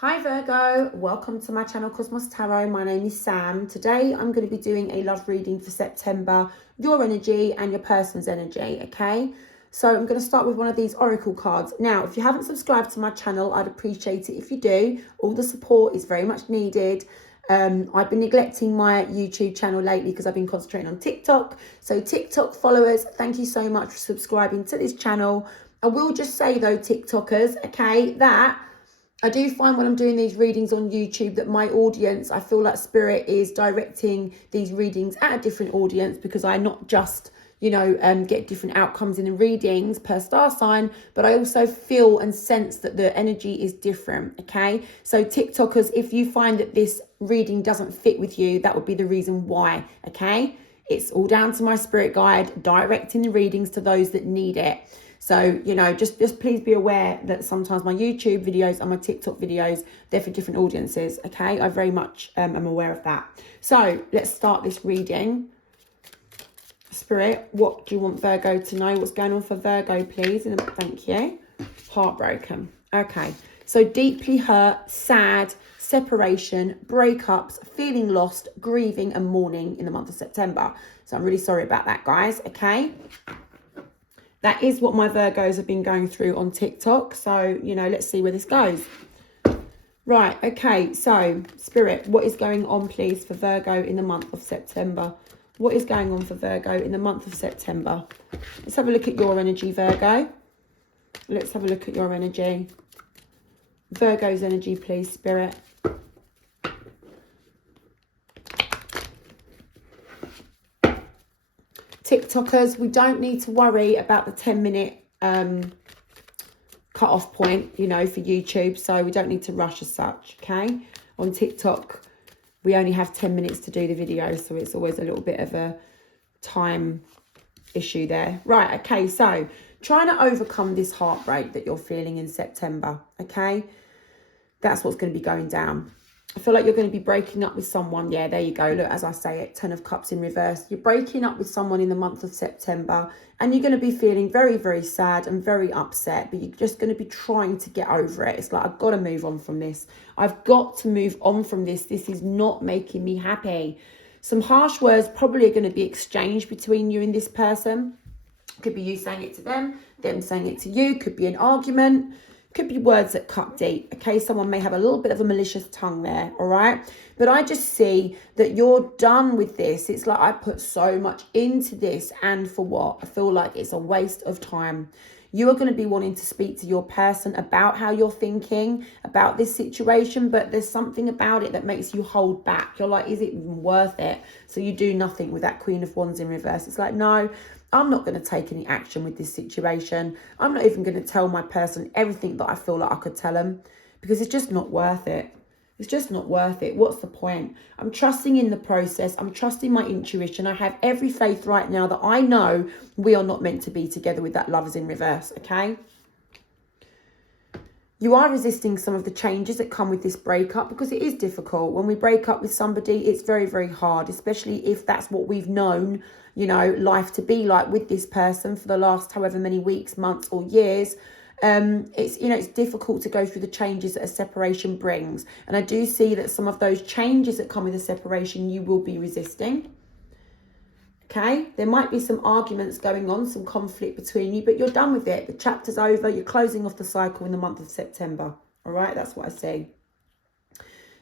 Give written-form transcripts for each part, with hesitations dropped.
Hi Virgo, welcome to my channel Cosmos Tarot. My name is Sam. Today I'm going to be doing a love reading for September, your energy and your person's energy, okay? So I'm going to start with one of these oracle cards. Now, if you haven't subscribed to my channel, I'd appreciate it if you do. All the support is very much needed. I've been neglecting my YouTube channel lately because I've been concentrating on TikTok. So TikTok followers, thank you so much for subscribing to this channel. I will just say though, TikTokers, okay, that I do find when I'm doing these readings on YouTube that my audience, I feel like Spirit is directing these readings at a different audience because I not just, get different outcomes in the readings per star sign, but I also feel and sense that the energy is different, okay? So TikTokers, if you find that this reading doesn't fit with you, that would be the reason why, okay? It's all down to my spirit guide, directing the readings to those that need it. So, just please be aware that sometimes my YouTube videos and my TikTok videos, they're for different audiences, okay? I very much am aware of that. So, let's start this reading. Spirit, what do you want Virgo to know? What's going on for Virgo, please? And thank you. Heartbroken. Okay. So, deeply hurt, sad, separation, breakups, feeling lost, grieving and mourning in the month of September. So, I'm really sorry about that, guys, okay? That is what my Virgos have been going through on TikTok. So, let's see where this goes. Right, okay. So, Spirit, what is going on, please, for Virgo in the month of September? What is going on for Virgo in the month of September? Let's have a look at your energy, Virgo. Let's have a look at your energy. Virgo's energy, please, Spirit. TikTokers, we don't need to worry about the 10-minute cut-off point, for YouTube. So we don't need to rush as such, okay? On TikTok, we only have 10 minutes to do the video. So it's always a little bit of a time issue there. Right, okay. So trying to overcome this heartbreak that you're feeling in September, okay? That's what's going to be going down. I feel like you're going to be breaking up with someone. Yeah, there you go. Look, as I say it, 10 of Cups in reverse. You're breaking up with someone in the month of September and you're going to be feeling very, very sad and very upset, but you're just going to be trying to get over it. It's like, I've got to move on from this. I've got to move on from this. This is not making me happy. Some harsh words probably are going to be exchanged between you and this person. Could be you saying it to them saying it to you. Could be an argument. Could be words that cut deep, okay? Someone may have a little bit of a malicious tongue there, all right? But I just see that you're done with this. It's like I put so much into this, and for what? I feel like it's a waste of time. You are going to be wanting to speak to your person about how you're thinking about this situation, but there's something about it that makes you hold back. You're like, is it even worth it? So you do nothing with that Queen of Wands in reverse. It's like, no, I'm not going to take any action with this situation. I'm not even going to tell my person everything that I feel like I could tell them because it's just not worth it. It's just not worth it. What's the point? I'm trusting in the process. I'm trusting my intuition. I have every faith right now that I know we are not meant to be together with that Lovers in reverse, okay? You are resisting some of the changes that come with this breakup because it is difficult. When we break up with somebody, it's very, very hard, especially if that's what we've known, life to be like with this person for the last however many weeks, months or years. It's difficult to go through the changes that a separation brings. And I do see that some of those changes that come with a separation, you will be resisting. Okay, there might be some arguments going on, some conflict between you, but you're done with it. The chapter's over. You're closing off the cycle in the month of September. All right, that's what I see.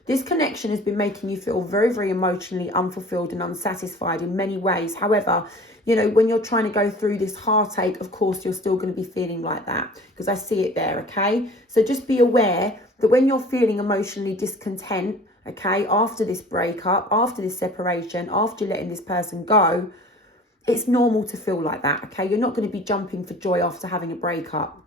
This connection has been making you feel very, very emotionally unfulfilled and unsatisfied in many ways. However, when you're trying to go through this heartache, of course, you're still going to be feeling like that because I see it there, okay? So just be aware that when you're feeling emotionally discontent, okay, after this breakup, after this separation, after letting this person go, it's normal to feel like that, okay? You're not going to be jumping for joy after having a breakup.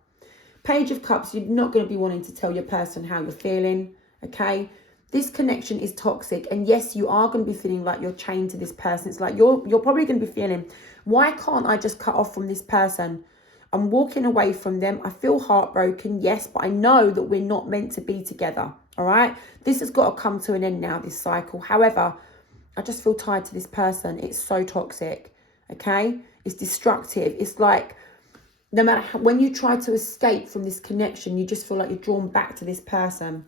Page of Cups, you're not going to be wanting to tell your person how you're feeling, okay? This connection is toxic. And yes, you are going to be feeling like you're chained to this person. It's like you're probably going to be feeling, why can't I just cut off from this person? I'm walking away from them. I feel heartbroken, yes, but I know that we're not meant to be together, all right? This has got to come to an end now, this cycle. However, I just feel tied to this person. It's so toxic, okay? It's destructive. It's like no matter when you try to escape from this connection, you just feel like you're drawn back to this person.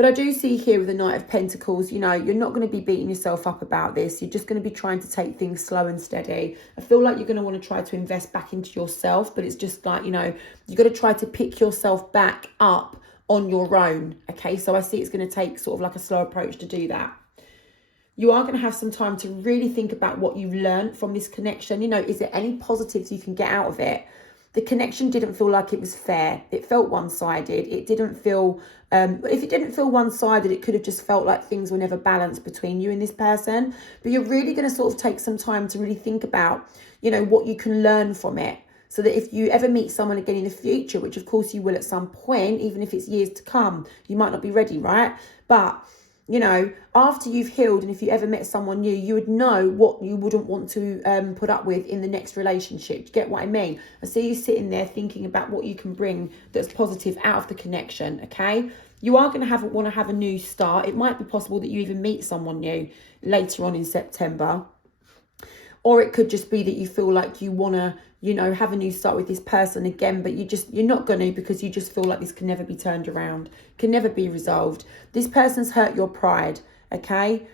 But I do see here with the Knight of Pentacles, you're not going to be beating yourself up about this. You're just going to be trying to take things slow and steady. I feel like you're going to want to try to invest back into yourself, but it's just like, you've got to try to pick yourself back up on your own. Okay, so I see it's going to take sort of like a slow approach to do that. You are going to have some time to really think about what you've learned from this connection. Is there any positives you can get out of it? The connection didn't feel like it was fair. It felt one-sided. It didn't feel, if it didn't feel one-sided, it could have just felt like things were never balanced between you and this person. But you're really going to sort of take some time to really think about, what you can learn from it. So that if you ever meet someone again in the future, which of course you will at some point, even if it's years to come, you might not be ready, right? But after you've healed, and if you ever met someone new, you would know what you wouldn't want to put up with in the next relationship. Do you get what I mean? I see you sitting there thinking about what you can bring that's positive out of the connection, okay? You are going to want to have a new start. It might be possible that you even meet someone new later on in September. Or it could just be that you feel like you want to, have a new start with this person again, but you're not going to, because you just feel like this can never be turned around, can never be resolved. This person's hurt your pride, okay?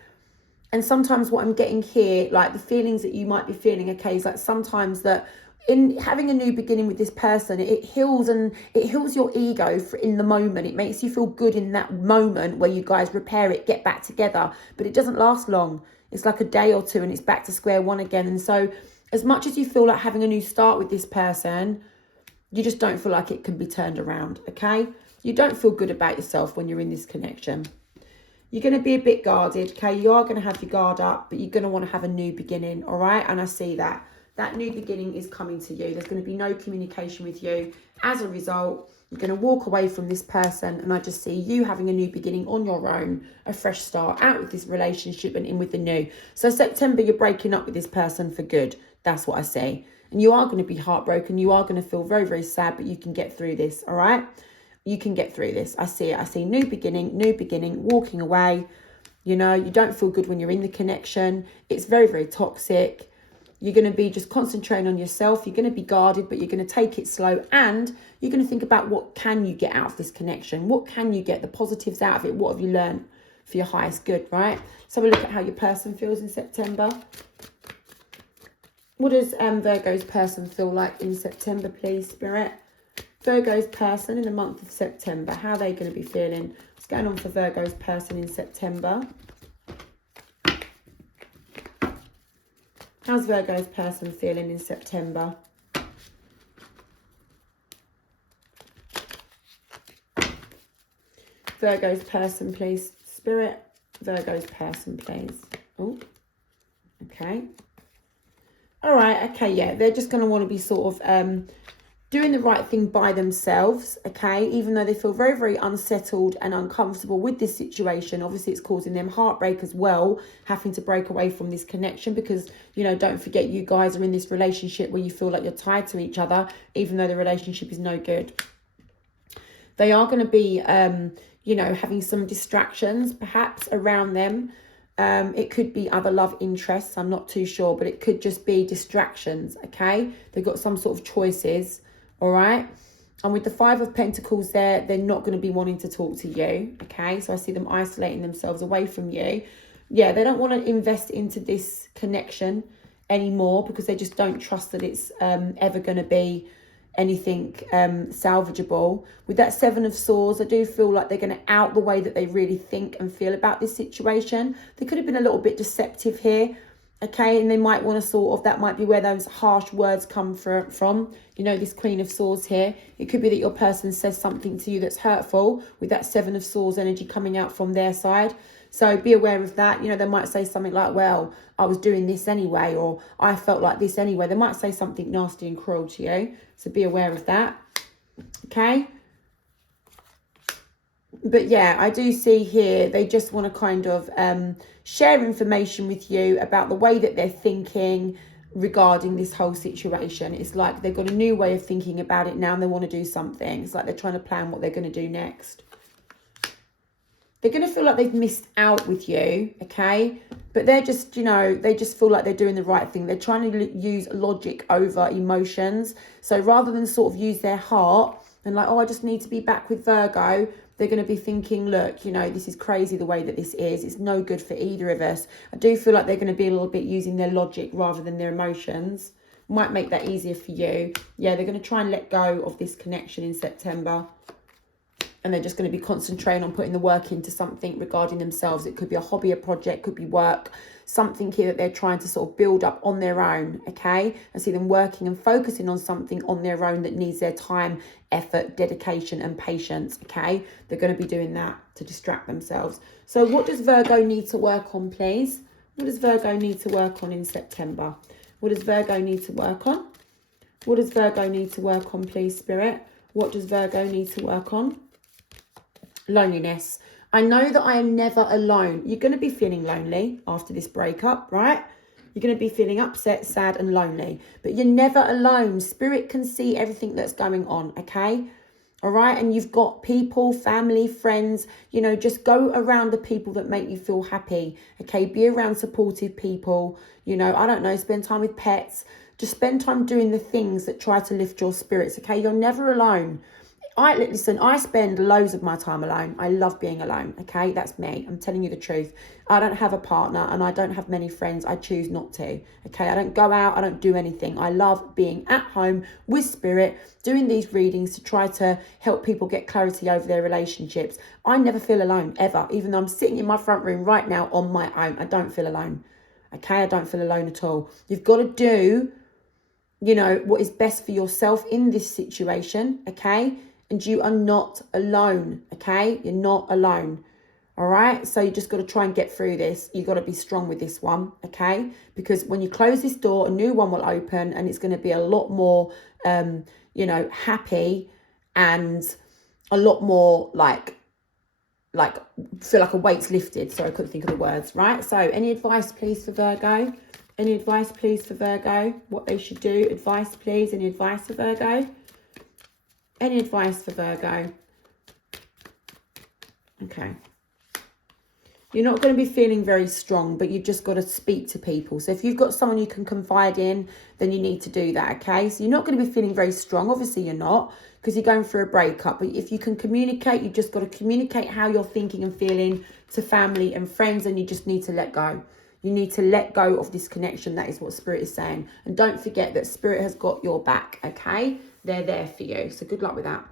And sometimes what I'm getting here, like the feelings that you might be feeling, okay, is like sometimes that in having a new beginning with this person, it heals your ego in the moment. It makes you feel good in that moment where you guys repair it, get back together, but it doesn't last long. It's like a day or two and it's back to square one again. And so as much as you feel like having a new start with this person, you just don't feel like it can be turned around, okay? You don't feel good about yourself when you're in this connection. You're going to be a bit guarded, okay? You are going to have your guard up, but you're going to want to have a new beginning, all right? And I see that. That new beginning is coming to you. There's going to be no communication with you. As a result, you're going to walk away from this person, and I just see you having a new beginning on your own, a fresh start, out with this relationship and in with the new. So September, you're breaking up with this person for good. That's what I see. And you are going to be heartbroken. You are going to feel very, very sad, but you can get through this, all right? You can get through this. I see it. I see new beginning, walking away. You don't feel good when you're in the connection. It's very, very toxic. You're going to be just concentrating on yourself. You're going to be guarded, but you're going to take it slow. And you're going to think about what can you get out of this connection? What can you get the positives out of it? What have you learned for your highest good, right? Let's have a look at how your person feels in September. What does Virgo's person feel like in September, please, Spirit? Virgo's person in the month of September. How are they going to be feeling? What's going on for Virgo's person in September? How's Virgo's person feeling in September? Virgo's person, please. Spirit, Virgo's person, please. Oh, okay. All right, okay, yeah. They're just going to want to be sort of doing the right thing by themselves, okay? Even though they feel very, very unsettled and uncomfortable with this situation. Obviously, it's causing them heartbreak as well, having to break away from this connection because, don't forget you guys are in this relationship where you feel like you're tied to each other, even though the relationship is no good. They are going to be, having some distractions perhaps around them. It could be other love interests. I'm not too sure, but it could just be distractions, okay? They've got some sort of choices, all right? And with the Five of Pentacles there, they're not going to be wanting to talk to you, okay? So I see them isolating themselves away from you. Yeah, they don't want to invest into this connection anymore because they just don't trust that it's ever going to be anything salvageable. With that Seven of Swords, I do feel like they're going to out the way that they really think and feel about this situation. They could have been a little bit deceptive here, okay? And they might want to sort of, that might be where those harsh words come from. This Queen of Swords here. It could be that your person says something to you that's hurtful with that Seven of Swords energy coming out from their side. So be aware of that. They might say something like, well, I was doing this anyway, or I felt like this anyway. They might say something nasty and cruel to you. So be aware of that. Okay. But yeah, I do see here, they just want to kind of share information with you about the way that they're thinking regarding this whole situation. It's like they've got a new way of thinking about it now and they want to do something. It's like they're trying to plan what they're going to do next. They're going to feel like they've missed out with you, okay? But they're just, they just feel like they're doing the right thing. They're trying to use logic over emotions. So rather than sort of use their heart, and like, oh, I just need to be back with Virgo, they're going to be thinking, look, you know, this is crazy the way that this is. It's no good for either of us. I do feel like they're going to be a little bit using their logic rather than their emotions. Might make that easier for you. Yeah, they're going to try and let go of this connection in September. And they're just going to be concentrating on putting the work into something regarding themselves. It could be a hobby, a project, could be work, something here that they're trying to sort of build up on their own, okay? I see them working and focusing on something on their own that needs their time, effort, dedication, and patience, okay? They're going to be doing that to distract themselves. So what does Virgo need to work on, please? What does Virgo need to work on in September? What does Virgo need to work on? What does Virgo need to work on, please, Spirit? What does Virgo need to work on? Loneliness. I know that I am never alone. You're going to be feeling lonely after this breakup, right? You're going to be feeling upset, sad, and lonely. But you're never alone. Spirit can see everything that's going on, okay? All right? And you've got people, family, friends. You know, just go around the people that make you feel happy, okay? Be around supportive people. You know, I don't know, spend time with pets. Just spend time doing the things that try to lift your spirits, okay? You're never alone. Listen, I spend loads of my time alone. I love being alone, okay? That's me. I'm telling you the truth. I don't have a partner and I don't have many friends. I choose not to, okay? I don't go out. I don't do anything. I love being at home with Spirit, doing these readings to try to help people get clarity over their relationships. I never feel alone, ever. Even though I'm sitting in my front room right now on my own, I don't feel alone, okay? I don't feel alone at all. You've got to do, you know, what is best for yourself in this situation, okay? And you are not alone, okay? You're not alone, all right? So you just got to try and get through this. You got to be strong with this one, okay? Because when you close this door, a new one will open and it's going to be a lot more, you know, happy and a lot more like feel like a weight's lifted. Sorry, I couldn't think of the words, right? So any advice, please, for Virgo? Any advice, please, for Virgo? What they should do? Advice, please. Any advice for Virgo? Any advice for Virgo? Okay. You're not going to be feeling very strong, but you've just got to speak to people. So if you've got someone you can confide in, then you need to do that, okay? So you're not going to be feeling very strong. Obviously, you're not, because you're going through a breakup. But if you can communicate, you've just got to communicate how you're thinking and feeling to family and friends, and you just need to let go. You need to let go of this connection. That is what Spirit is saying. And don't forget that Spirit has got your back, okay? They're there for you. So good luck with that.